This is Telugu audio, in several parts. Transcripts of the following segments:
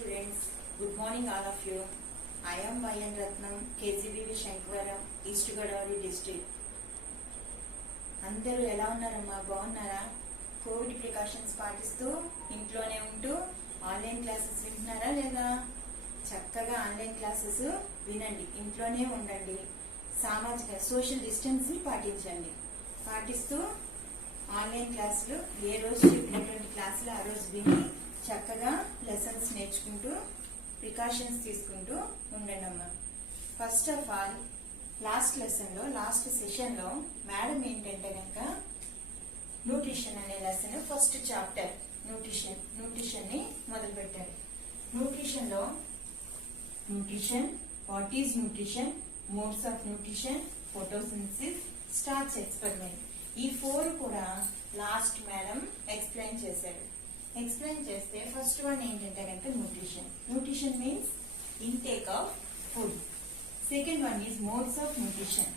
students, good morning all of you. I am YN Ratnam, KGBV Shankavaram, East Godavari district. అందరూ ఎలా ఉన్నారమ్మా, బాగున్నారా? కోవిడ్ ప్రికాషన్స్ పాటిస్తూ ఇంట్లోనే ఉంటూ ఆన్లైన్ క్లాసెస్ వింటున్నారా లేదా? చక్కగా ఆన్లైన్ క్లాసెస్ వినండి, ఇంట్లోనే ఉండండి, సామాజిక సోషల్ డిస్టెన్స్ ని పాటించండి. పాటిస్తూ ఆన్లైన్ క్లాసులు ఏ రోజు చెప్పినటువంటి క్లాసులు ఆ రోజు విని చక్కగా లెసన్స్ నేర్చుకుంటూ ప్రికాషన్స్ తీసుకుంటూ ఉండండి అమ్మా. First of all last lesson లో లాస్ట్ సెషన్ లో మేడం ఏంటంటే కనుక న్యూట్రిషన్ అనే లెసన్ ఫస్ట్ చాప్టర్ న్యూట్రిషన్ ని మొదలు పెట్టారు. న్యూట్రిషన్ లో nutrition, what is nutrition, modes of nutrition, photosynthesis, starch experiment, ఈ 4 కూడా లాస్ట్ మేడం ఎక్స్ప్లెయిన్ చేశారు. ఎక్స్ప్లెయిన్ చేస్తే ఫస్ట్ వన్ ఏంటంటే కనుక nutrition means intake of food. Second one is modes of nutrition.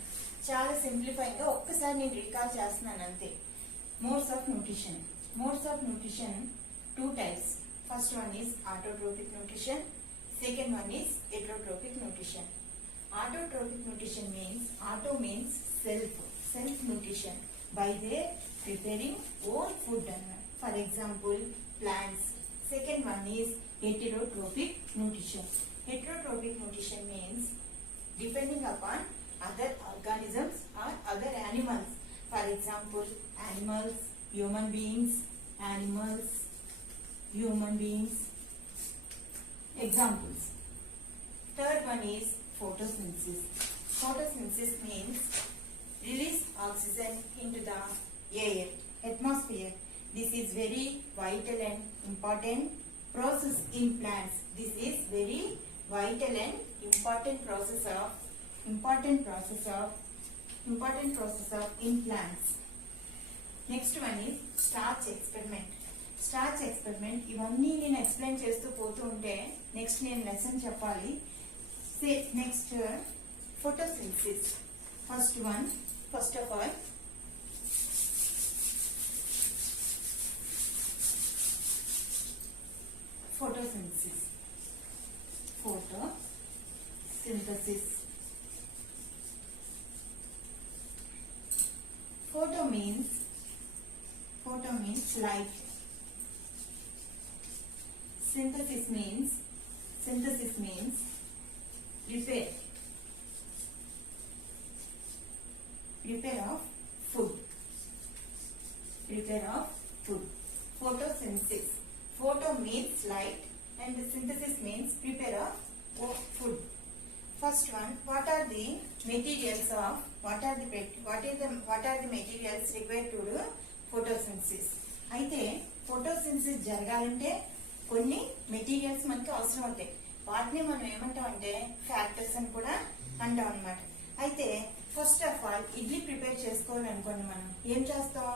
చాలా సింప్లిఫై గా ఒక్కసారి నేను రీకాల్ చేస్తున్నాను అంతే. Modes of nutrition 2 types. First one is autotrophic nutrition, second one is heterotrophic nutrition. Autotrophic nutrition means means self nutrition by their preparing own food. For example, plants. Second one is heterotropic nutrition. Heterotropic nutrition means depending upon other organisms or other animals. For example, animals, human beings. Examples. Third one is photosynthesis. Photosynthesis means release oxygen into the air, atmosphere. This is very vital and important process in plants. This is very vital and important process of in plants. Next one is starch experiment. Starch experiment ఇవన్నీ నేను ఎక్స్ప్లెయిన్ చేస్తూ పోతూ ఉంటే నెక్స్ట్ నేను లెసన్ చెప్పాలి. Next photosynthesis. First of all, photosynthesis. Photo means light. Synthesis means prepare of food. Photosynthesis. Photo means light and the synthesis means prepare of food. First one, what are the materials required to do photosynthesis? అయితే photosynthesis జరగాలంటే కొన్ని మెటీరియల్స్ మనకి అవసరం అవుతాయి. వాటిని మనం ఏమంటాం అంటే ఫ్యాక్టర్స్ అని కూడా అంటాం అన్నమాట. అయితే first of all idli prepare చేసుకోవాలనుకోండి, మనం ఏం చేస్తాం?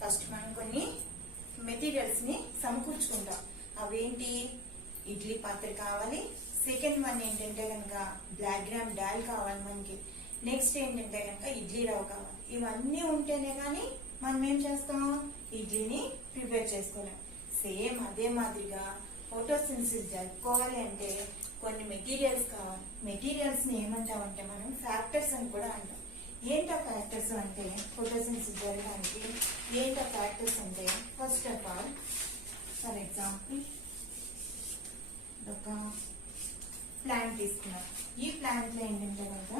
ఫస్ట్ మనం కొన్ని మెటీరియల్స్ ని సమకూర్చుకుంటాం. అవేంటి? ఇడ్లీ పాత్ర కావాలి. సెకండ్ వన్ ఏంటంటే కనుక బ్లాక్ గ్రామ్ డాల్ కావాలి మనకి. నెక్స్ట్ ఏంటంటే కనుక ఇడ్లీ రవ్వ కావాలి. ఇవన్నీ ఉంటేనే కానీ మనం ఏం చేస్తాం? ఇడ్లీని ప్రిపేర్ చేసుకోలేం. సేమ్ అదే మాదిరిగా ఫోటోసింథసిస్ జరుపుకోవాలి అంటే కొన్ని మెటీరియల్స్ కావాలి. మెటీరియల్స్ ని ఏమంటామంటే మనం ఫ్యాక్టర్స్ అని కూడా అంటాం. ఏంటో ఫ్యాక్టర్స్ అంటే ఫోటోసింథసిస్ జరగడానికి ఏంటో ఫ్యాక్టర్స్ అంటే first of all, for example ఒక ప్లాంట్ తీసుకున్నాం. ఈ ప్లాంట్ లో ఏంటంటే కనుక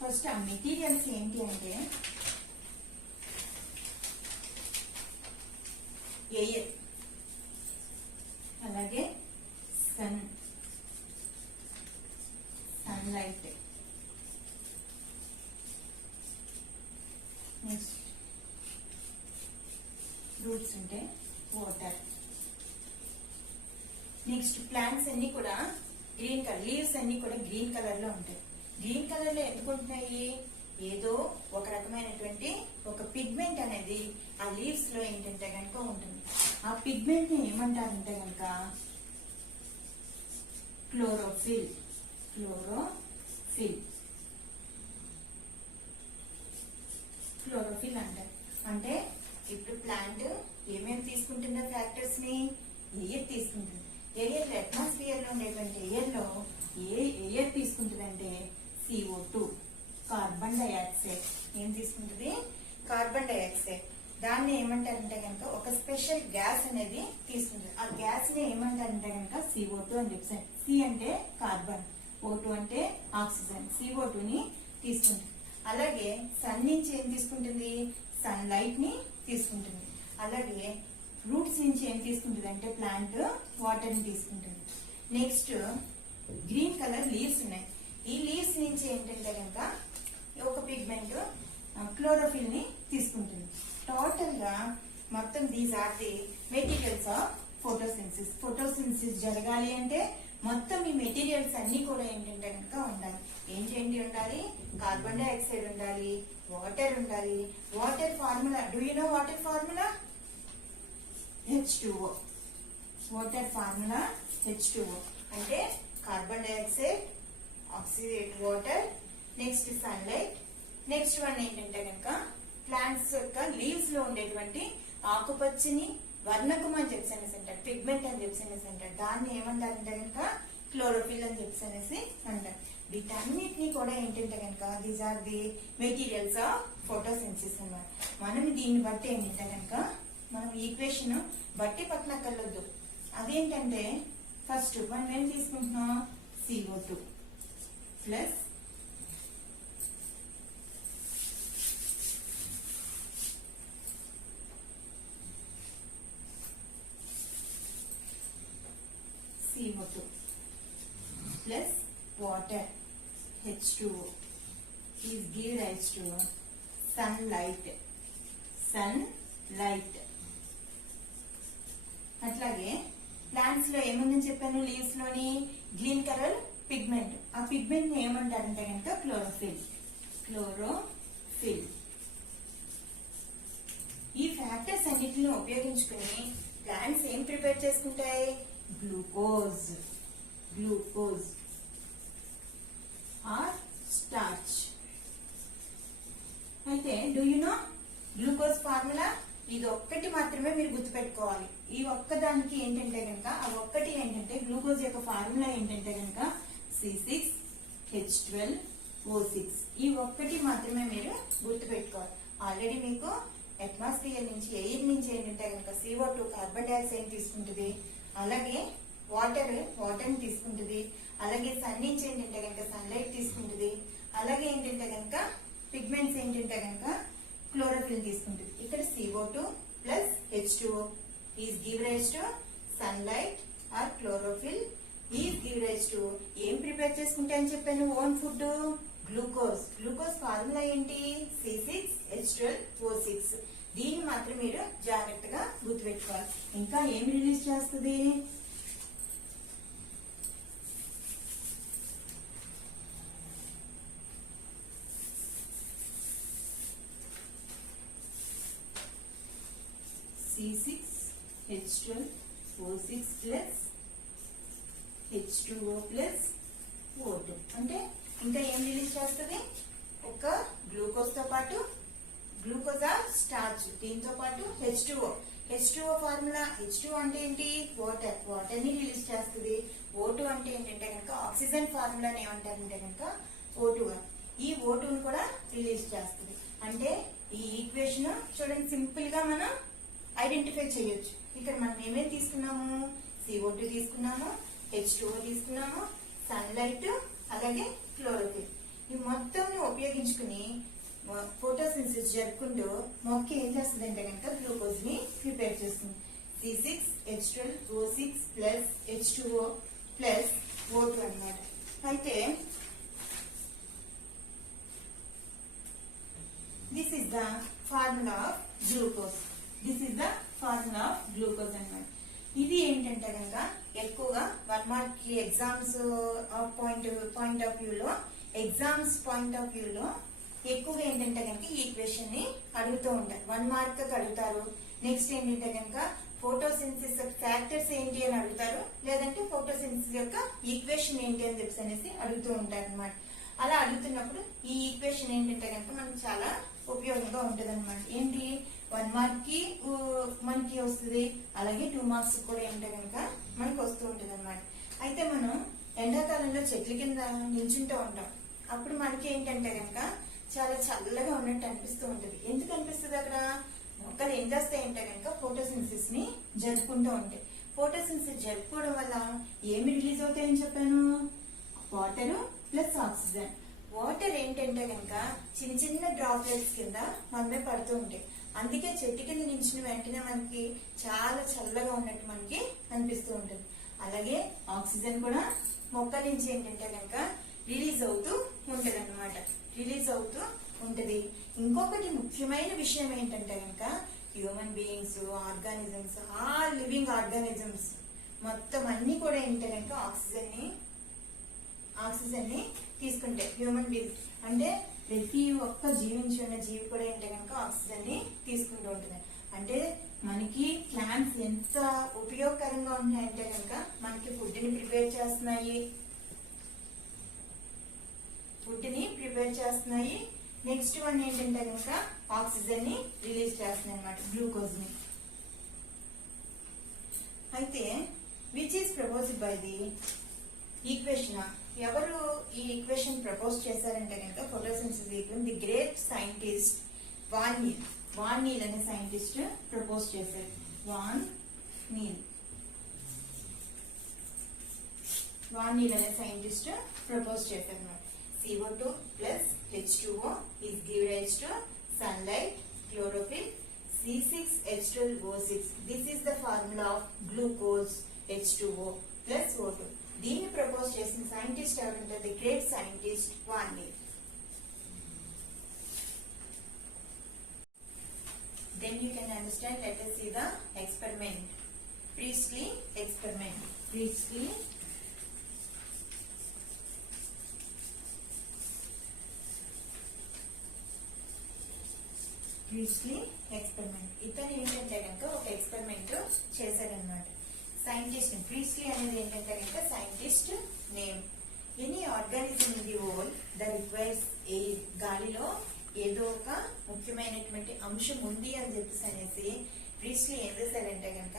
ఫస్ట్ ఆ మెటీరియల్స్ ఏంటి అంటే ఎయిర్, అలాగే సన్లైట్, నెక్స్ట్ రూట్స్ ఉంటే వాటర్. నెక్స్ట్ ప్లాంట్స్ అన్ని కూడా గ్రీన్ కలర్, లీవ్స్ అన్ని కూడా గ్రీన్ కలర్ లో ఉంటాయి. గ్రీన్ కలర్ లో ఎందుకు ఉంటున్నాయి? ఏదో ఒక రకమైనటువంటి ఒక పిగ్మెంట్ అనేది ఆ లీవ్స్ లో ఏంటంటే కనుక ఉంటుంది. ఆ పిగ్మెంట్ ని ఏమంటారంటే కనుక క్లోరోఫిల్ అంటారు. అంటే ఇప్పుడు ప్లాంట్ ఏమేమి తీసుకుంటుందో ఫ్యాక్టర్స్ ని ఎయిర్ తీసుకుంటుంది. ఎయిర్ అట్మాస్ఫియర్ లో ఉండే CO2 కార్బన్ డైఆక్సైడ్ ఏం తీసుకుంటుంది కార్బన్ డైఆక్సైడ్ దాన్ని ఏమంటారంటే కనుక ఒక స్పెషల్ గ్యాస్ అనేది తీసుకుంటుంది ఆ గ్యాస్ ని ఏమంటారంటే కనుక CO2 అని చెప్పాను C అంటే కార్బన్ O2 అంటే ఆక్సిజన్ CO2 ని తీసుకుంటుంది అలాగే సన్ నుంచి ఏం తీసుకుంటుంది సన్ లైట్ ని తీసుకుంటుంది అలాగే రూట్స్ నుంచి ఏం తీసుకుంటుంది అంటే ప్లాంట్ వాటర్ ని తీసుకుంటుంది నెక్స్ట్ గ్రీన్ కలర్ లీవ్స్ ఉన్నాయి ఈ లీవ్స్ నుంచి ఏంటంటే కనుక ఒక పిగ్మెంట్ క్లోరోఫిల్ ని తీసుకుంటుంది టోటల్ గా మొత్తం these are the materials of photosynthesis జరగాలి అంటే మొత్తం ఈ మెటీరియల్స్ అన్ని కూడా ఏంటంటే కనుక ఉండాలి ఏంటి ఉండాలి కార్బన్ డైఆక్సైడ్ ఉండాలి వాటర్ ఉండాలి water formula do you know water formula H2O water formula H2O అంటే carbon dioxide oxygen water next sunlight next one ఏంటంటే కనుక ప్లాంట్స్ యొక్క లీవ్స్ లో ఉండేటువంటి ఆకుపచ్చని వర్ణకం అని చెప్పేసి అంటారు పిగ్మెంట్ అని చెప్పేసి అంటారు దాన్ని ఏమంటారంటే కనుక క్లోరోఫిల్ అని చెప్పేసి అంటారు వీటన్నిటిని కూడా ఏంటంటే కనుక these are the materials of photosynthesis అన్నమాట మనం దీన్ని బట్టి ఏంటంటే కనుక మనం ఈక్వేషన్ బట్టి పట్టనక్కర్లేదు అదేంటంటే ఫస్ట్ మనం ఏం తీసుకుంటున్నాం CO2 plus CO2 plus water H2O is give rise to sunlight అట్లాగే ప్లాంట్స్ లో ఏముందని చెప్పాను లీవ్స్ లోని గ్రీన్ కలర్ పిగ్మెంట్ ఆ పిగ్మెంట్ ని ఏమంటారంటే కనుక క్లోరోఫిల్ ఈ ఫ్యాక్టర్స్ అన్నిటిని ఉపయోగించుకుని ప్లాంట్స్ ఏం ప్రిపేర్ చేసుకుంటాయి గ్లూకోజ్ ఆర్ స్టార్చ్ అయితే do you know glucose formula ఇది ఒక్కటి మాత్రమే మీరు గుర్తుపెట్టుకోవాలి ఈ ఒక్కదానికి ఏంటంటే కనుక ఆ ఒక్కటి ఏంటంటే గ్లూకోజ్ యొక్క ఫార్ములా ఏంటంటే కనుక C6H12O6 ఈ ఒక్కటి మాత్రమే మీరు గుర్తుపెట్టుకోవాలి ఆల్రెడీ మీకు అట్మాస్ఫియర్ నుంచి ఎయిర్ నుంచి ఏంటంటే కనుక CO2 కార్బన్ డైఆక్సైడ్ తీసుకుంటుంది అలాగే వాటర్ ని తీసుకుంటుంది అలాగే సన్ నుంచి ఏంటంటే కనుక సన్లైట్ తీసుకుంటుంది అలాగే ఏంటంటే కనుక పిగ్మెంట్స్ ఏంటంటే కనుక క్లోరోఫిల్ తీసుకుంటుంది ఇక్కడ CO2 plus H2O is give rise to sunlight or chlorophyll is give rise to ఏం ప్రిపేర్ చేసుకుంటే అని చెప్పాను ఓన్ ఫుడ్ గ్లూకోజ్ ఫార్ములా ఏంటి C6H12O6 దీన్ని మాత్రం మీరు జాగ్రత్తగా గుర్తుపెట్టుకోవాలి ఇంకా ఏం రిలీజ్ చేస్తుంది C6H12O6 plus H2O plus O2 అంటే ఇంకా ఏం రిలీజ్ చేస్తుంది ఒక గ్లూకోజ్ తో పాటు గ్లూకోజ్ ఆర్ స్టార్చ్ దీంతో పాటు H2O ఫార్ములా H2O అంటే ఏంటి వాటర్ ని రిలీజ్ చేస్తుంది O2 అంటే ఏంటంటే కనుక ఆక్సిజన్ ఫార్ములాని ఏమంటారంటే కనుక O2 ఈ O2 ని కూడా రిలీజ్ చేస్తుంది అంటే ఈ ఈక్వేషన్ చూడండి సింపుల్ గా మనం ఐడెంటిఫై చేయొచ్చు ఇక్కడ మనం ఏమేమి తీసుకున్నాము CO2 తీసుకున్నాము H2O తీసుకున్నాము సన్లైట్ అలాగే క్లోరోఫిల్ ఈ మొత్తం ఉపయోగించుకుని ఫోటోసింథసిస్ జరుపుకుంటూ మొక్క ఏం చేస్తుంది అంటే కనుక గ్లూకోజ్ ని ప్రిపేర్ చేస్తుంది C6H12O6 plus H2O plus O2 అన్నమాట అయితే this is the formula of glucose అన్నమాట ఇది ఏంటంటే కనుక ఎక్కువగా 1 మార్క్ కి ఎగ్జామ్స్ పాయింట్ ఆఫ్ వ్యూ లో ఎక్కువగా ఏంటంటే కనుక ఈ ఈక్వేషన్ ని అడుగుతూ ఉంటారు 1 మార్క్ అడుగుతారు నెక్స్ట్ ఏంటంటే కనుక ఫోటోసింథసిస్ ఫ్యాక్టర్స్ ఏంటి అని అడుగుతారు లేదంటే ఫోటోసింథసిస్ యొక్క ఈక్వేషన్ ఏంటి అని చెప్పి అనేసి అడుగుతూ ఉంటారు అన్నమాట అలా అడుగుతున్నప్పుడు ఈ ఈక్వేషన్ ఏంటంటే కనుక మనకు చాలా ఉపయోగంగా ఉంటది అనమాట ఏంటి 1 మార్క్ కి మనకి వస్తుంది అలాగే 2 మార్క్స్ కూడా ఏంటంటే కనుక మనకు వస్తూ ఉంటది అనమాట అయితే మనం ఎండాకాలంలో చెట్ల కింద నిల్చుంటూ ఉంటాం అప్పుడు మనకి ఏంటంటే కనుక చాలా చల్లగా ఉన్నట్టు అనిపిస్తూ ఉంటుంది. ఎందుకు అనిపిస్తుంది? అక్కడ మొక్కలు ఏం చేస్తాయంటే కనుక ఫోటోసింథసిస్ ని జరుపుకుంటూ ఉంటాయి. ఫోటోసింథసిస్ జరుపుకోవడం వల్ల ఏమి రిలీజ్ అవుతాయని చెప్పాను? Water plus oxygen. వాటర్ ఏంటంటే కనుక చిన్న చిన్న డ్రాప్లెట్స్ కింద మన మీద పడుతూ ఉంటాయి. అందుకే చెట్టు కింద నించిన వెంటనే మనకి చాలా చల్లగా ఉన్నట్టు మనకి అనిపిస్తూ ఉంటుంది. అలాగే ఆక్సిజన్ కూడా మొక్క నుంచి ఏంటంటే కనుక రిలీజ్ అవుతూ ఉంటది అన్నమాట. రిలీజ్ అవుతూ ఉంటది. ఇంకొకటి ముఖ్యమైన విషయం ఏంటంటే కనుక human beings, organisms, all living organisms మొత్తం అన్ని కూడా ఏంటంటే కనుక ఆక్సిజన్ ని తీసుకుంటాయి. హ్యూమన్ బీయింగ్స్ అంటే ప్రతి ఒక్క జీవించి ఉన్న జీవి కూడా ఏంటంటే కనుక ఆక్సిజన్ ని తీసుకుంటూ ఉంటుంది. అంటే మనకి ప్లాంట్స్ ఎంత ఉపయోగకరంగా ఉన్నాయంటే కనుక మనకి ఫుడ్ ని ప్రిపేర్ చేస్తున్నాయి. నెక్స్ట్ వన్ ఏంటంటే కనుక ఆక్సిజన్ ని రిలీజ్ చేస్తున్నాయి అన్నమాట, గ్లూకోజ్ ని. అయితే which is proposed by the equation. ఎవరు ఈ ఈక్వేషన్ ప్రపోజ్ చేశారంటే కనుక photosynthesis equation the great scientist Van Niel అనే సైంటిస్ట్ ప్రపోజ్ చేశారు. వాన్ నీల్ అనే సైంటిస్ట్ ప్రపోజ్ చేశారు అన్నమాట. CO2 plus H2O is give rise to sunlight, chlorophyll, C6H12O6. This is the formula of glucose H2O plus O2. దీన్ని ప్రపోజ్ చేసిన సైంటిస్ట్ ఎవరంటే the great scientist Van Niel. Then you can understand. Let us see the experiment. Priestley experiment. Priestley experiment. ఇతను ఏంటంటే కనుక ఒక ఎక్స్పెరిమెంట్ చేశాడనమాట. సైంటిస్ట్ ప్రీస్లీ అనేది ఏంటంటే కనుక scientist name. Any organism in the world the requires air. గాలిలో ఏదో ఒక ముఖ్యమైనటువంటి అంశం ఉంది అని చెప్పేసి అనేసి ప్రీస్లీ ఏం చేశాడంటే కనుక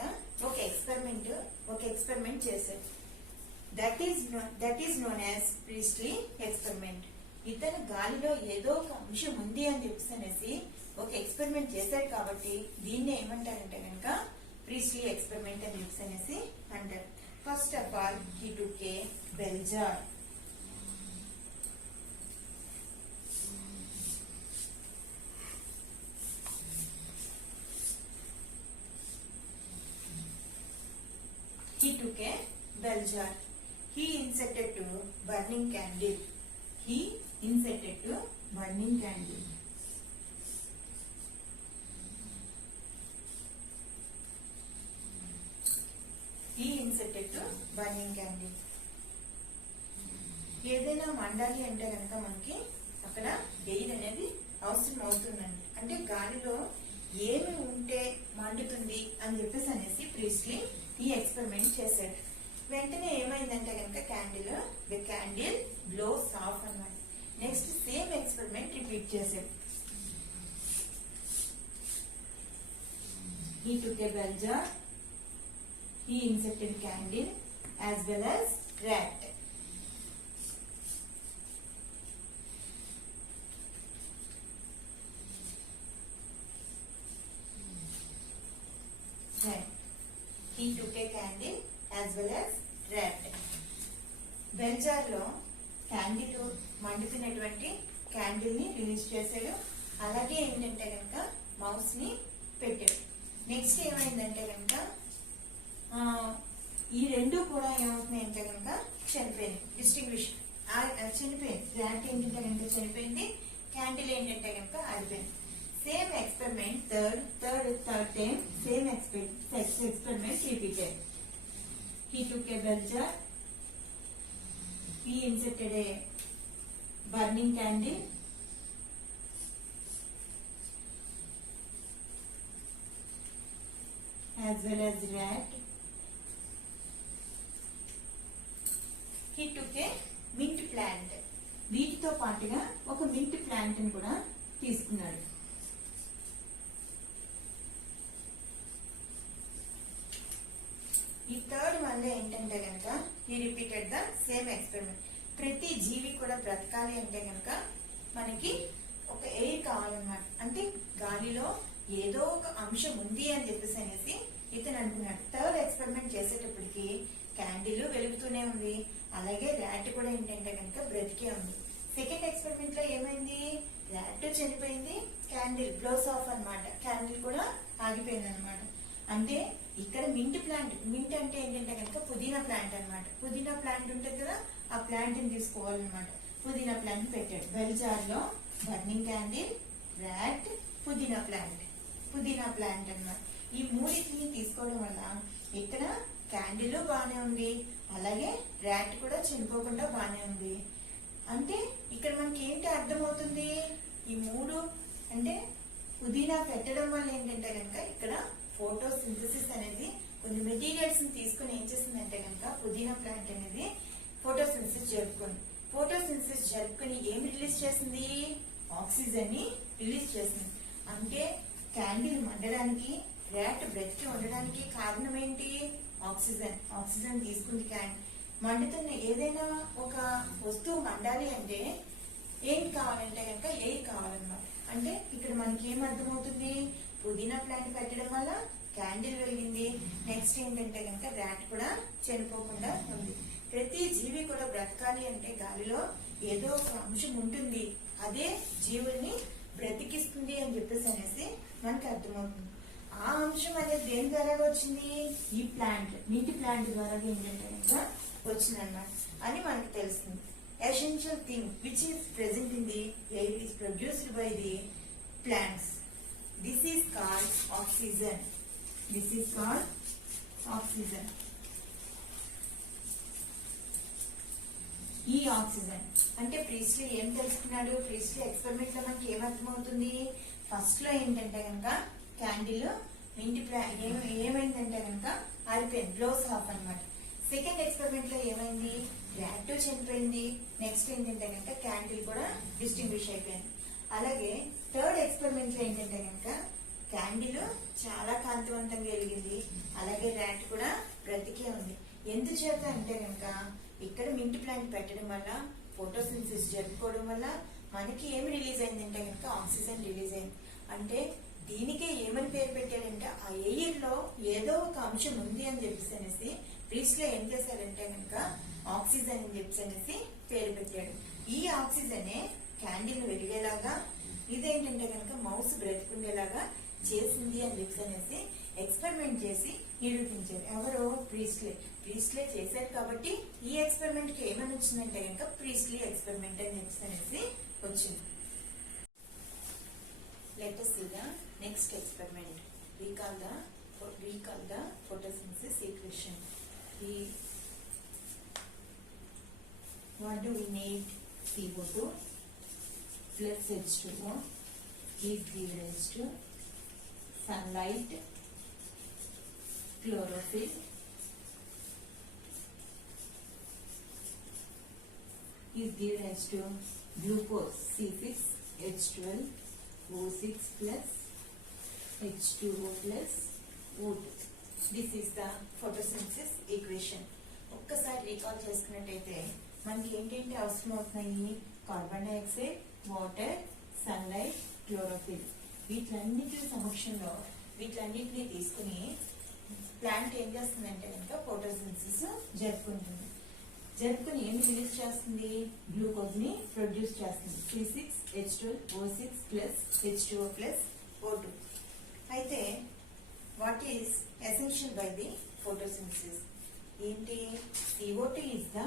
ఒక ఎక్స్పెరిమెంట్ చేశాడు. That is known as priestly experiment. ఇతను గాలిలో ఏదో ఒక అంశం ఉంది అని చెప్పేసి అనేసి ఒక ఎక్స్పెరిమెంట్ చేశాడు కాబట్టి దీన్ని ఏమంటారంటే కనుక ప్రీస్లీ ఎక్స్పెరిమెంట్ అని చెప్పేసి అనేసి అంటారు. First of all he took a bell jar. He inserted to burning candle. He inserted to burning candle. ఏదైనా మండాలి అంటే కనుక మనకి అక్కడ ఎయిర్ అనేది అవసరం అవుతుందండి. అంటే గాలిలో ఏమి ఉంటే మండుతుంది అని చెప్పేసి అనేసి ప్రీస్లీ ఈ ఎక్స్పెరిమెంట్ చేశాడు. వెంటనే ఏమైందంటే కనుక ది క్యాండిల్ బ్లోస్ ఆఫ్ అన్నమాట. నెక్స్ట్ సేమ్ ఎక్స్పెరిమెంట్ రిపీట్ చేశాడు. He took a bell jar. He inserted candle as well as rat. He took a candle as well as rat. Bell jar లో క్యాండిల్ మండుతున్నటువంటి క్యాండిల్ ని రిలీజ్ చేశాడు. అలాగే ఏంటంటే కనుక మౌస్ ని పెట్టాడు. నెక్స్ట్ ఏమైందంటే కనుక ఈ రెండు కూడా ఏమవుతున్నాయి అంటే కనుక చనిపోయింది. చనిపోయింది. ర్యాట్ ఏంటంటే కనుక చనిపోయింది. క్యాండిల్ ఏంటంటే కనుక ఆగిపోయింది. Same experiment third time same experiment repeated. He took a bell jar. He inserted a burning candle. As well as rat. He took a mint plant. వీటితో పాటుగా ఒక మింట్ ప్లాంట్ ని కూడా తీసుకున్నాడు. ఈ థర్డ్ వన్ ఏంటంటే కనుక he repeated the same experiment. ప్రతి జీవి కూడా బ్రతకాలి అంటే కనుక మనకి ఒక ఎయిర్ కావాలన్నమాట. అంటే గాలిలో ఏదో ఒక అంశం ఉంది అని చెప్పేసి అనేసి ఇతను అనుకున్నాడు. థర్డ్ ఎక్స్పెరిమెంట్ చేసేటప్పటికి క్యాండిల్ వెలుగుతూనే ఉంది, అలాగే ర్యాట్ కూడా ఏంటంటే కనుక బ్రతికే ఉంది. సెకండ్ ఎక్స్పెరిమెంట్ లో ఏమైంది, ర్యాట్ చనిపోయింది, క్యాండిల్ బ్లోస్ ఆఫ్ అన్నమాట. క్యాండిల్ కూడా ఆగిపోయింది అనమాట. అంటే ఇక్కడ మింట్ ప్లాంట్, మింట్ అంటే ఏంటంటే కనుక పుదీనా ప్లాంట్ అన్నమాట. పుదీనా ప్లాంట్ ఉంటుంది కదా, ఆ ప్లాంట్ ని తీసుకోవాలన్నమాట. పుదీనా ప్లాంట్ పెట్టాడు. బెల్ జార్ లో బర్నింగ్ క్యాండిల్, ర్యాట్, పుదీనా ప్లాంట్. పుదీనా ప్లాంట్ అన్నమాట. ఈ మూడింటిని తీసుకోవడం వల్ల ఇక్కడ క్యాండిల్ బాగానే ఉంది, అలాగే ర్యాట్ కూడా చనిపోకుండా బాగానే ఉంది. అంటే ఇక్కడ మనకి ఏంటి అర్థమవుతుంది, ఈ మూడు అంటే పుదీనా పెట్టడం వల్ల ఏంటంటే కనుక ఇక్కడ ఫోటోసింథసిస్ అనేది కొన్ని మెటీరియల్స్ ని తీసుకుని ఏం చేస్తుందంటే కనుక పుదీనా ప్లాంట్ అనేది ఫోటోసింథసిస్ జరుపుకుంది. ఫోటోసింథసిస్ జరుపుకుని ఏం రిలీజ్ చేసింది, ఆక్సిజన్ ని రిలీజ్ చేసింది. అంటే క్యాండిల్ మండడానికి, ర్యాట్ బ్రతికి ఉండడానికి కారణం ఏంటి, ఆక్సిజన్. ఆక్సిజన్ తీసుకుంది క్యాండిల్. మండుతున్న ఏదైనా ఒక వస్తువు మండాలి అంటే ఏంటి కావాలంటే కనుక ఎయిర్ కావాలన్నమాట. అంటే ఇక్కడ మనకి ఏం అర్థమవుతుంది, పుదీనా ప్లాంట్ పెట్టడం వల్ల క్యాండిల్ వెలిగింది, నెక్స్ట్ ఏంటంటే కనుక ర్యాట్ కూడా చనిపోకుండా ఉంది. ప్రతి జీవి కూడా బ్రతకాలి అంటే గాలిలో ఏదో ఒక అంశం ఉంటుంది, అదే జీవుల్ని బ్రతికిస్తుంది అని చెప్పేసి అనేసి మనకి అర్థమవుతుంది. ఆ అంశం అనేది దేని ద్వారా వచ్చింది, ఈ ప్లాంట్, నీటి ప్లాంట్ ద్వారా ఏంటంటే కనుక వచ్చిందన్నమాట అని మనకు తెలుస్తుంది. Essential thing which is present in the air is produced by the plants. This is called oxygen. This is called oxygen. ఈ ఆక్సిజన్ అంటే ప్రీస్లీ ఏం తెలుసుకున్నాడు, ప్రీస్లీ ఎక్స్పెరిమెంట్ లో మనకి ఏమర్థమవుతుంది, ఫస్ట్ లో ఏంటంటే కనుక క్యాండిల్ ఇంటి ఏమైందంటే కనుక ఆరిపోయింది, బ్లోస్ ఆఫ్ అన్నమాట. సెకండ్ ఎక్స్పెరిమెంట్ లో ఏమైంది, ర్యాట్ చనిపోయింది, నెక్స్ట్ ఏంటంటే కనుక క్యాండిల్ కూడా డిస్టింగ్విష్ అయిపోయింది. అలాగే థర్డ్ ఎక్స్పెరిమెంట్ లో ఏంటంటే కనుక క్యాండిల్ చాలా కాంతివంతంగా వెలిగింది, అలాగే ర్యాట్ కూడా బ్రతికే ఉంది. ఎందుచేత అంటే కనుక ఇక్కడ మింట్ ప్లాంట్ పెట్టడం వల్ల, ఫోటోసింథసిస్ జరుపుకోవడం వల్ల మనకి ఏమి రిలీజ్ అయిందంటే కనుక ఆక్సిజన్ రిలీజ్ అయింది. అంటే దీనికే ఏమని పేరు పెట్టారంటే ఆ ఎయిర్ లో ఏదో ఒక అంశం ఉంది అని చెప్పేసి అనేసి ప్రీస్లో ఏం చేశారంటే కనుక ఆక్సిజన్ అని చెప్పేసి అనేసి పేరు పెట్టాడు. ఈ ఆక్సిజనే క్యాండిల్ వెలిగేలాగా, ఇదేంటంటే కనుక మౌస్ బ్రతికుండేలాగా చేసింది అని చెప్పేసి అనేసి ఎక్స్పెరిమెంట్ చేసి నిరూపించారు. ఎవరు, ప్రీస్లే. ప్రీస్లే చేశారు కాబట్టి ఈ ఎక్స్పెరిమెంట్ కి ఏమని వచ్చిందంటే కనుక ప్రీస్లీ ఎక్స్పెరిమెంట్ అని చెప్పేసి అనేసి వచ్చింది. Let us see the next experiment. Recall the photosynthesis equation. What do we need? CO2 plus H2O is given to sunlight, chlorophyll, is given to glucose C6H12 O6 plus H2O plus O2. This is the photosynthesis equation. ఒక్కసారి రీకాల్ చేసుకున్నట్టయితే మనకి ఏంటంటే అవసరం అవుతున్నాయి, carbon dioxide, water, sunlight, chlorophyll. వీటన్నిటి సమక్షంలో వీటన్నిటిని తీసుకుని ప్లాంట్ ఏం చేస్తుందంటే కనుక ఫోటోసింథసిస్ జరుపుకుంటుంది. జరుపుకుని ఏమి రిలీజ్ చేస్తుంది, గ్లూకోజ్ ని ప్రొడ్యూస్ చేస్తుంది, C6H12O6 plus H2O plus O2. అయితే what is essential by the photosynthesis ఏంటి, CO2 is the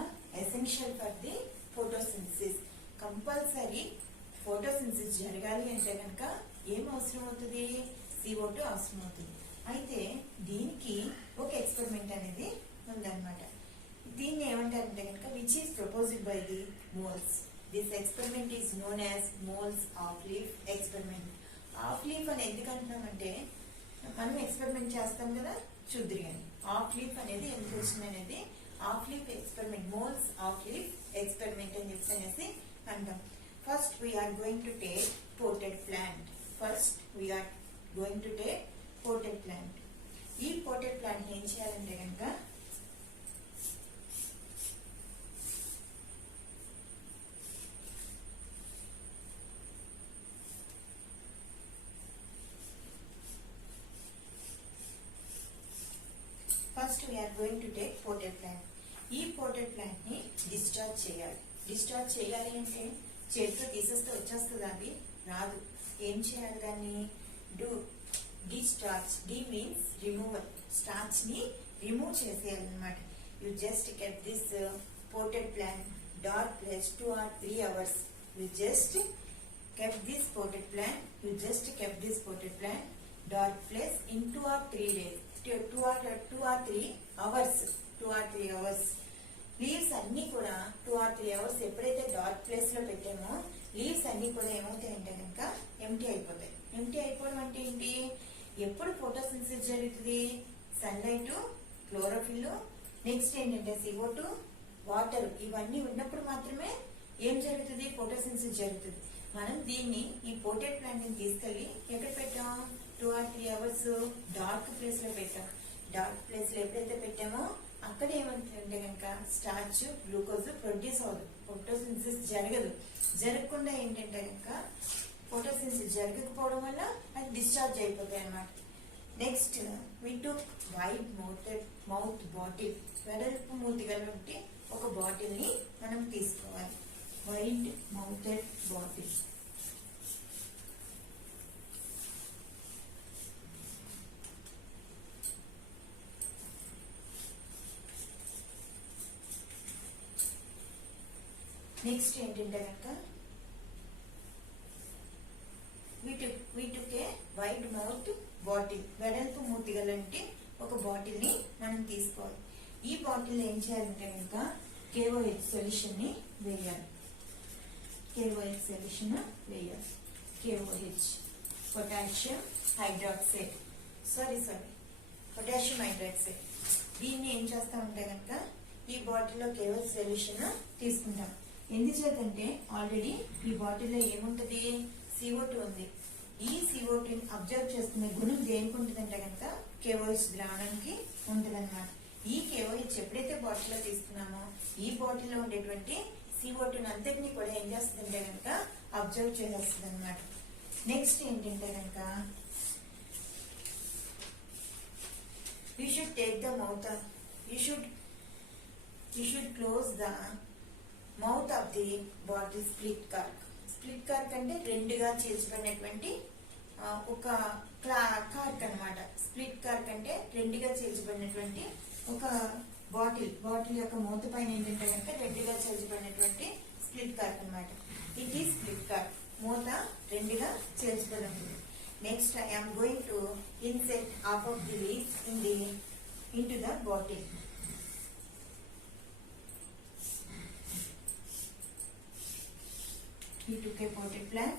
essential for the photosynthesis. Compulsory photosynthesis జరగాలి అంటే కనుక ఏం అవసరం అవుతుంది, CO2 అవసరం అవుతుంది. అయితే దీనికి ఒక ఎక్స్పెరిమెంట్ అనేది ఉందన్నమాట. దీన్ని ఏమంటారంటే కనుక which is proposed by the moles. This experiment is known as moles half leaf experiment. Of leaf అని ఎందుకు అంటున్నామంటే మనం ఎక్స్పెరిమెంట్ చేస్తాం కదా, చూద్దురు కానీ ఆఫ్ లీఫ్ అనేది ఎందుకు వచ్చింది అనేది half leaf experiment, Moll's half leaf experiment అని చెప్పి అనేసి అంటాం. First we are going to take potted plant. First we are going to take potted plant. ఈ పోటెడ్ ప్లాంట్ ఏం చేయాలంటే కనుక ఈ పోటెడ్ ప్లాంట్ ని డిశ్చార్జ్ చేయాలి. డిశ్చార్జ్ చేయాలి అంటే చేతితో తీసేస్తే వచ్చేస్తుంది, అది రాదు. ఏం చేయాలి దాన్ని? Discharge. D means removal. Starch ని రిమూవ్ చేసేయాలన్నమాట. You just keep this potted plant dark place 2 or 3 hours. You just kept this potted plant. You just kept this potted plant dark place in 2 or 3 days. 2 or 3 hours. 2 or 3 hours. Leaves అన్ని కూడా 2 or 3 hours ఎప్పుడైతే డార్క్ ప్లేస్ లో పెట్టామో లీవ్స్ అన్ని కూడా ఏమవుతాయంటే కనుక ఎంటీ అయిపోతాయి. ఎంటీ అయిపోవడం అంటే ఏంటి? ఎప్పుడు ఫోటోసింథసిస్ జరుగుతుంది? సన్లైట్, క్లోరోఫిల్, నెక్స్ట్ ఏంటంటే CO2, వాటర్, ఇవన్నీ ఉన్నప్పుడు మాత్రమే ఏం జరుగుతుంది? ఫోటోసింథసిస్ జరుగుతుంది. మనం దీన్ని ఈ పోటెడ్ ప్లాంట్ ని తీసుకెళ్లి ఎక్కడ పెట్టాం? 2 or 3 hours డార్క్ ప్లేస్ లో పెట్టాం. డార్క్ ప్లేస్ లో ఎప్పుడైతే పెట్టామో అక్కడ ఏమంటుంటే కనుక స్టార్చ్, గ్లూకోజ్ ప్రొడ్యూస్ అవ్వదు, ఫోటోసింథసిస్ జరగదు. జరగకుండా ఏంటంటే కనుక ఫోటోసింథసిస్ జరగకపోవడం వల్ల అది డిశ్చార్జ్ అయిపోతాయి అన్నమాట. నెక్స్ట్ వి టుక్ వైడ్ మౌత్ బాటిల్. వెడల్పు మూతి కలిపి ఒక బాటిల్ ని మనం తీసుకోవాలి. Wide mouthed bottle. నెక్స్ట్ ఏంటంటే కనుక we took a wide mouth bottle. వెడల్పు మూతి గలంటి ఒక బాటిల్ ని మనం తీసుకోవాలి. ఈ బాటిల్ ఏం చేయాలంటే కనుక KOH సొల్యూషన్ ని వేయాలి. KOH సొల్యూషన్ వేయాలి. KOH potassium hydroxide. Potassium hydroxide. దీన్ని ఏం చేస్తామంటే కనుక ఈ బాటిల్లో KOH సొల్యూషన్ తీసుకుంటాం. ఎందుచేతంటే ఆల్రెడీ ఈ బాటిల్లో ఏముంటది? CO2 ఉంది. ఈ CO2 అబ్జర్వ్ చేసుకునే గుణం దేనికి ఉంటుందంటే కనుక KOH ద్రావణానికి ఉంటుంది అనమాట. ఈ KOH ఎప్పుడైతే బాటిల్లో తీసుకున్నామో ఈ బాటిల్లో ఉండేటువంటి CO2 అంతటినీ కూడా ఏం చేస్తుందంటే కనుక అబ్జర్వ్ చేసేస్తుంది అనమాట. నెక్స్ట్ ఏంటంటే కనుక you should take the mouth. You should close the mouth of the bottle split cork. Split cork అంటే రెండుగా చీల్చబడినటువంటి ఒక కార్క్ అన్నమాట. స్ప్లిట్ కార్క్ అంటే రెండుగా చీల్చబడినటువంటి ఒక బాటిల్ యొక్క మూత పైన ఏంటంటే కనుక రెండుగా చీల్చబడినటువంటి స్ప్లిట్ కార్క్ అన్నమాట. It is split cork. మూత రెండుగా చీల్చబడి ఉంటుంది. Next I am going to insert half of the leaf into the bottle. We took a potted plant.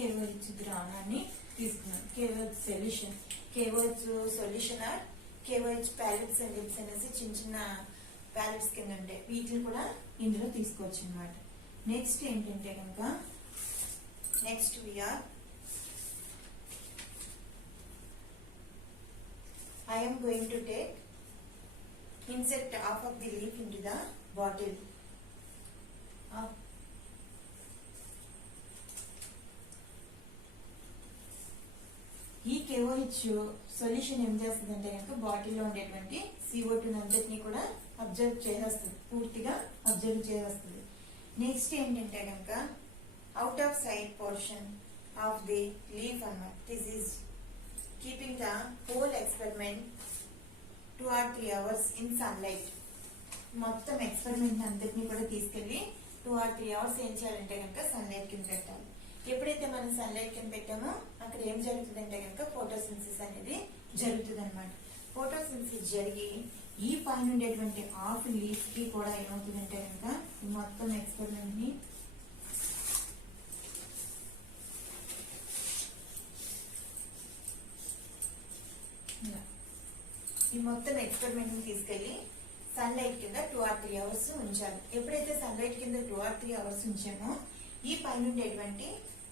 KOH ద్రావణాన్ని తీసుకున్నాం. KOH solution. KOH solution or KOH palettes and lips అనేసి చిన్న చిన్న ప్యాలెట్స్ కింద ఉంటాయి. వీటిని కూడా ఇందులో తీసుకోవచ్చు అనమాట. నెక్స్ట్ ఏంటంటే కనుక next I am going to insert half of the leaf into the bottle. ఈ KOH సొల్యూషన్ ఏం చేస్తుందంటే కనుక బాటిల్లో ఉండేటువంటి CO2 అంతటినీ కూడా అబ్జర్వ్ చేసేస్తుంది, పూర్తిగా అబ్జర్వ్ చేసేస్తుంది. నెక్స్ట్ ఏంటంటే కనుక out of sight portion of the leaf అన్నమాట. This is keeping the whole experiment 2 or 3 hours in sunlight. మొత్తం ఎక్స్పెరిమెంట్ అంతటినీ కూడా తీసుకెళ్లి 2 or 3 hours ఏం చేయాలంటే కనుక సన్లైట్ కింద పెట్టాలి. ఎప్పుడైతే మనం సన్లైట్ కింద పెట్టామో అక్కడ ఏం జరుగుతుందంటే కనుక ఫోటోసింథసిస్ అనేది జరుగుతుంది అనమాట. ఫోటోసింథసిస్ జరిగి ఈ పైన ఉండేటువంటి హాఫ్ లీఫ్ కి కూడా ఏమవుతుందంటే కనుక ఈ మొత్తం ఎక్స్పెరిమెంట్ ని తీసుకెళ్లి సన్లైట్ కింద 2 or 3 hours ఉంచాలి. ఎప్పుడైతే సన్లైట్ కింద 2 or 3 hours ఉంచామో ఈ పైన ఉండేటువంటి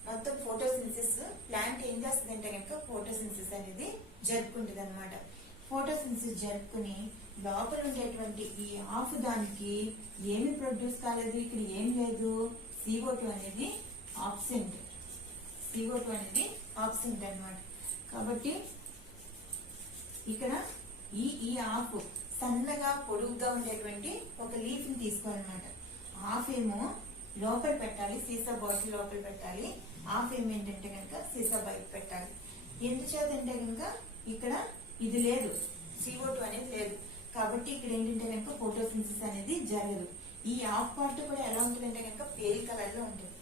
మొత్తం ఫోటోసింథసిస్ ప్లాంట్ ఏం చేస్తుందంటే కనుక ఫోటోసింథసిస్ అనేది జరుపుకుంటుంది అనమాట. ఫోటోసింథసిస్ జరుపుకుని లోపల ఉండేటువంటి ఈ హాఫ్ దానికి ఏమి ప్రొడ్యూస్ కాలేదు, ఇక్కడ ఏం లేదు, CO2 అనేది ఆబ్సెంట్. CO2 అనేది ఆబ్సెంట్ అనమాట. కాబట్టి ఇక్కడ ఈ హాఫ్ సన్నగా పొడుగ్గా ఉండేటువంటి ఒక లీఫ్ ని తీసుకోవాలన్నమాట. హాఫ్ ఏమో లోపల పెట్టాలి, సీసా బాటిల్ లోపల పెట్టాలి. హాఫ్ ఏమో ఏంటంటే కనుక సీసా బయట పెట్టాలి. ఎందుచేత అంటే కనుక ఇక్కడ ఇది లేదు, CO2 అనేది లేదు. కాబట్టి ఇక్కడ ఏంటంటే కనుక ఫోటోసింథసిస్ అనేది జరగదు. ఈ హాఫ్ పార్ట్ కూడా ఎలా ఉంటుందంటే కనుక పేల్ కలర్ లో ఉంటుంది.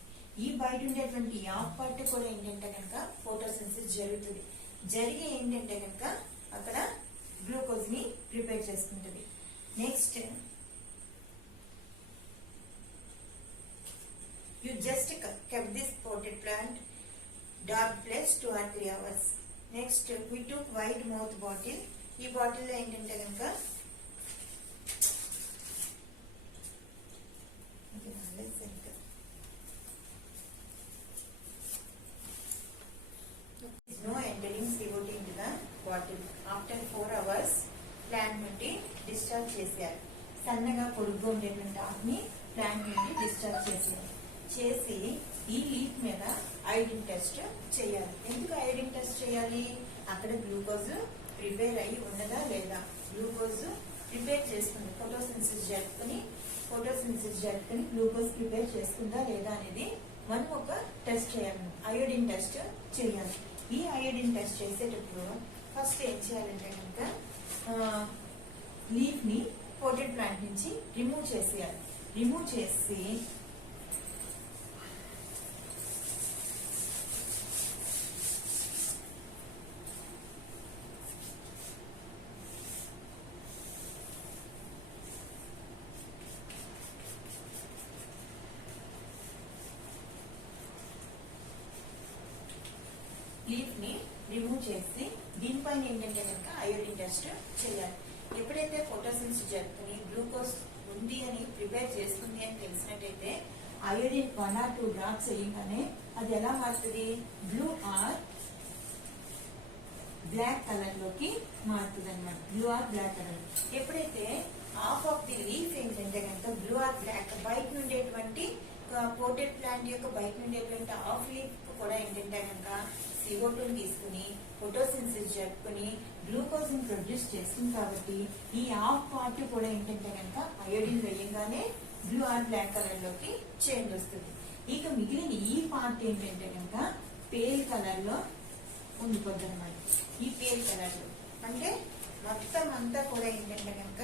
ఈ బయట ఉండేటువంటి ఈ హాఫ్ పార్ట్ కూడా ఏంటంటే కనుక ఫోటోసింథసిస్ జరుగుతుంది. జరిగి ఏంటంటే కనుక అక్కడ గ్లూకోజ్ ని ప్రిపేర్ చేసుకుంటుంది. Next you just kept this potted plant dark place 2 or 3 hours. Next we took wide mouth bottle. ఈ బాటిల్ లో ఏంటంటే కనుక no entering CO2 into the bottle. After 4 hours plant నుండి డిశ్చార్జ్ చేశారు. సన్నగా పొడుగ్గా ఉండేటువంటి ఆకుని ప్లాంట్ నుండి డిశ్చార్జ్ చేసి ఈ లీఫ్ మీద ఐడిన్ టెస్ట్ చేయాలి. ఎందుకు ఐడిన్ టెస్ట్ చేయాలి? అక్కడ గ్లూకోజ్ ప్రిపేర్ అయ్యి ఉన్నదా లేదా, గ్లూకోజ్ ప్రిపేర్ చేసుకుంది, ఫోటోసింథసిస్ జరుపుకుని గ్లూకోజ్ ప్రిపేర్ చేసుకుందా లేదా అనేది మనం ఒక టెస్ట్ చేయాలి, అయోడిన్ టెస్ట్ చేయాలి. ఈ అయోడిన్ టెస్ట్ చేసేటప్పుడు ఫస్ట్ ఏం చేయాలంటే కనుక లీఫ్ ని పోటెడ్ ప్లాంట్ నుంచి రిమూవ్ చేసేయాలి. రిమూవ్ చేసి లీఫ్ ని రిమూవ్ చేసి దీనిపైన ఏంటంటే కనుక అయోడిన్ టెస్ట్ చేయాలి. ఎప్పుడైతే ఫోటోసింథసిస్ జరుపుకుని గ్లూకోజ్ ఉంది అని ప్రిపేర్ చేస్తుంది అని తెలిసినట్టయితే అయోడిన్ 1 or 2 drops వేయగానే అది ఎలా మారుతుంది? బ్లూ ఆర్ బ్లాక్ కలర్ లోకి మారుతుంది అనమాట. Blue or black colour. ఎప్పుడైతే హాఫ్ ఆఫ్ ది లీఫ్ ఏంటంటే కనుక బ్లూ ఆర్ బ్లాక్ బయట ఉండేటువంటి పోటెడ్ ప్లాంట్ యొక్క బయట ఉండేటువంటి హాఫ్ లీఫ్ కూడా ఏంటంటే కనుక CO2 తీసుకుని ఫోటోసింథసిస్ జరుపుకుని గ్లూకోజ్ ని ప్రొడ్యూస్ చేస్తుంది. కాబట్టి ఈ హాఫ్ పార్ట్ కూడా ఏంటంటే కనుక అయోడిన్ వేయంగానే బ్లూ ఆర్ బ్లాక్ కలర్ లోకి చేంజ్ వస్తుంది. ఇక మిగిలిన ఈ పార్ట్ ఏంటంటే కనుక పేల్ కలర్ లో ఉండిపోద్ది అనమాట. ఈ పేల్ కలర్ లో అంటే మొత్తం అంతా కూడా ఏంటంటే కనుక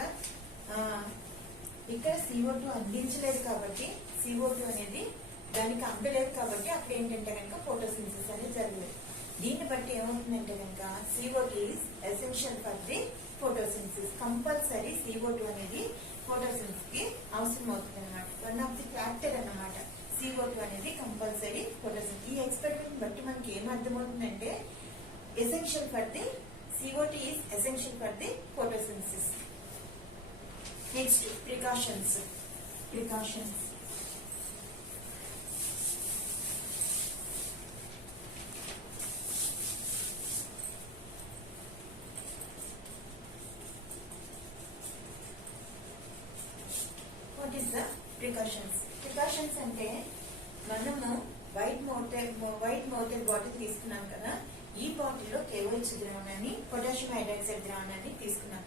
ఇక్కడ CO2 అందించలేదు కాబట్టి, CO2 అనేది దానికి అందలేదు కాబట్టి అక్కడ ఏంటంటే కనుక ఫోటోసింథసిస్ అనేది జరగలేదు. దీన్ని బట్టి ఏమవుతుందంటే కనుక CO2 is essential for the photosynthesis. Compulsory CO2 అనేది ఫోటోసింథసిస్ కి అవసరం అవుతుంది అనమాట. వన్ ఆఫ్ ది ఫ్యాక్టర్ అన్నమాట CO2 అనేది కంపల్సరీ ఫోటోసింథసిస్. ఈ ఎక్స్పెరిమెంట్ బట్టి మనకి ఏం అర్థమవుతుందంటే essential for the CO2 is essential for the photosynthesis. Next precautions. What is the precautions అంటే మనము వైట్ మౌతెడ్ బాటిల్ తీసుకున్నాం కదా. ఈ బాటిల్లో KOH ద్రావణాన్ని, పొటాషియం హైడ్రాక్సైడ్ ద్రావణాన్ని తీసుకున్నాం.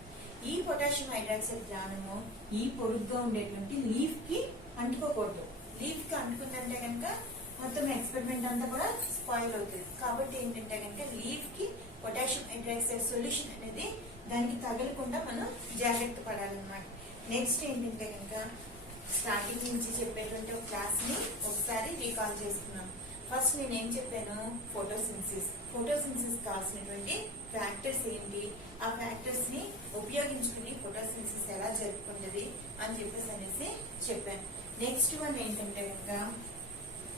ఈ పొటాషియం హైడ్రాక్సైడ్ ద్రావణము ఈ పొడుగ్గా ఉండేటువంటి లీఫ్ కి అంటుకోకూడదు. లీఫ్ కి అంటుకుందంటే కనుక మొత్తం ఎక్స్పెరిమెంట్ అంతా కూడా స్పాయిల్ అవుతుంది. కాబట్టి ఏంటంటే కనుక లీఫ్ కి పొటాషియం హైడ్రాక్సైడ్ సొల్యూషన్ అనేది దానికి తగలకుండా మనం జాగ్రత్త పడాలన్నమాట. నెక్స్ట్ ఏంటంటే కనుక స్టార్టింగ్ నుంచి చెప్పేటువంటి ఒక క్లాస్ ని ఒకసారి రీకాల్ చేసుకున్నాం. ఫస్ట్ నేనేం చెప్పాను? ఫోటోసింథసిస్ కావాల్సినటువంటి ఫ్యాక్టర్స్ ఏంటి, ఆ ఫ్యాక్టర్స్ ని ఉపయోగించుకుని ఫోటోసింథసిస్ ఎలా జరుపుకుంటది అని చెప్పేసి అనేసి చెప్పాను. నెక్స్ట్ వన్ ఏంటంటే కనుక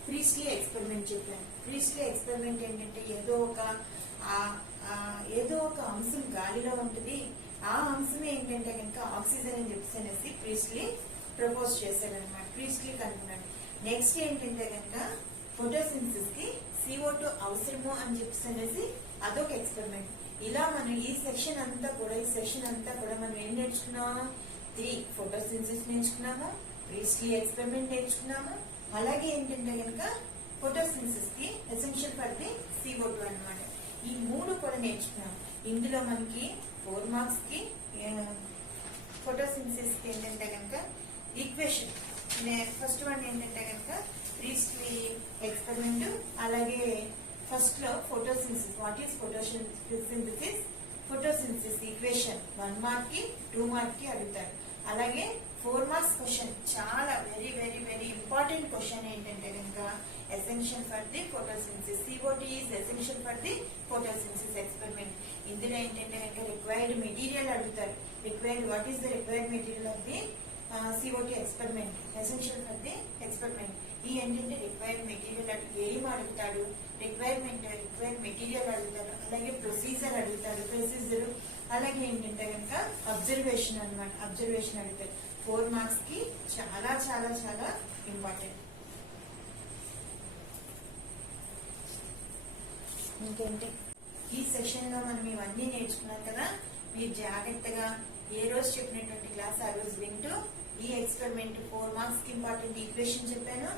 ప్రీస్లీ ఎక్స్పెరిమెంట్ చెప్పాను. ప్రీస్లీ ఎక్స్పెరిమెంట్ ఏంటంటే ఏదో ఒక అంశం గాలిలో ఉంటుంది, ఆ అంశం ఏంటంటే కనుక ఆక్సిజన్ అని చెప్పేసి అనేసి ప్రీస్లీ ప్రపోజ్ చేశాడు అనమాట. ప్రీస్లీ కనుక్కున్నాడు. నెక్స్ట్ ఏంటంటే కనుక ఫోటోసింథసిస్ కి CO2 అవసరము అని చెప్పేసి అనేసి అదొక ఎక్స్పెరిమెంట్. ఇలా మనం ఈ సెషన్ అంతా కూడా మనం ఏం నేర్చుకున్నాము? 3 ఫోటోసింథసిస్ నేర్చుకున్నాము, ప్రీస్లీ ఎక్స్పెరిమెంట్ నేర్చుకున్నాము, అలాగే ఏంటంటే కనుక ఫోటోసింథసిస్ కి ఎసెన్షియల్ ఫర్ ది CO2 అన్నమాట. ఈ 3 కూడా నేర్చుకున్నాము. ఇందులో మనకి 4 మార్క్స్ కి ఫోటోసింథసిస్ కి ఏంటంటే కనుక ఈక్వేషన్ ఫస్ట్ వన్ ఏంటంటే కనుక ప్రీస్లీ ఎక్స్పెరిమెంట్, అలాగే ఫస్ట్ లో photosynthesis, what is photosynthesis equation 1 mark కి 2 మార్క్ కి అడుగుతారు. అలాగే 4 మార్క్స్ క్వశ్చన్ చాలా very very very important question ఏంటంటే కనుక essential for the photosynthesis, CO2 is essential for the photosynthesis experiment. ఇందులో ఏంటంటే కనుక రిక్వైర్డ్ మెటీరియల్ అడుగుతారు. What is the required material of the CO2 experiment, essential for the experiment. ఈ ఏంటంటే రిక్వైర్డ్ మెటీరియల్ ఏం అడుగుతాడు, రిక్వైర్డ్ మెటీరియల్ అడుగుతారు, అలాగే ప్రొసీజర్ అడుగుతారు, అలాగే ఏంటంటే కనుక అబ్జర్వేషన్ అన్నమాట, అబ్జర్వేషన్ అడుగుతారు. 4 మార్క్స్ కి చాలా చాలా చాలా ఇంపార్టెంట్. ఇంకేంటి ఈ సెషన్ లో మనం ఇవన్నీ నేర్చుకున్నాం కదా. మీరు జాగ్రత్తగా ఏ రోజు చెప్పినటువంటి క్లాస్ ఆ రోజు వింటూ ఈ ఎక్స్పెరిమెంట్ 4 మార్క్స్ కి ఇంపార్టెంట్ ఈక్వేషన్ చెప్పాను,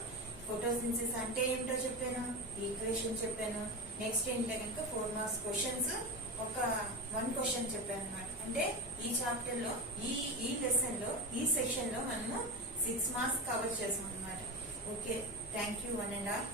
ఫోటోసింథసిస్ అంటే ఏమిటో చెప్పాను, ఈక్వేషన్ చెప్పాను. నెక్స్ట్ ఏంటంటే కనుక 4 మార్క్స్ క్వశ్చన్స్ ఒక 1 క్వశ్చన్ చెప్పాను అనమాట. అంటే ఈ చాప్టర్ లో ఈ లెసన్ లో ఈ సెషన్ లో మనము 6 మార్క్స్ కవర్ చేసాం అనమాట. Okay, thank you 1 and all.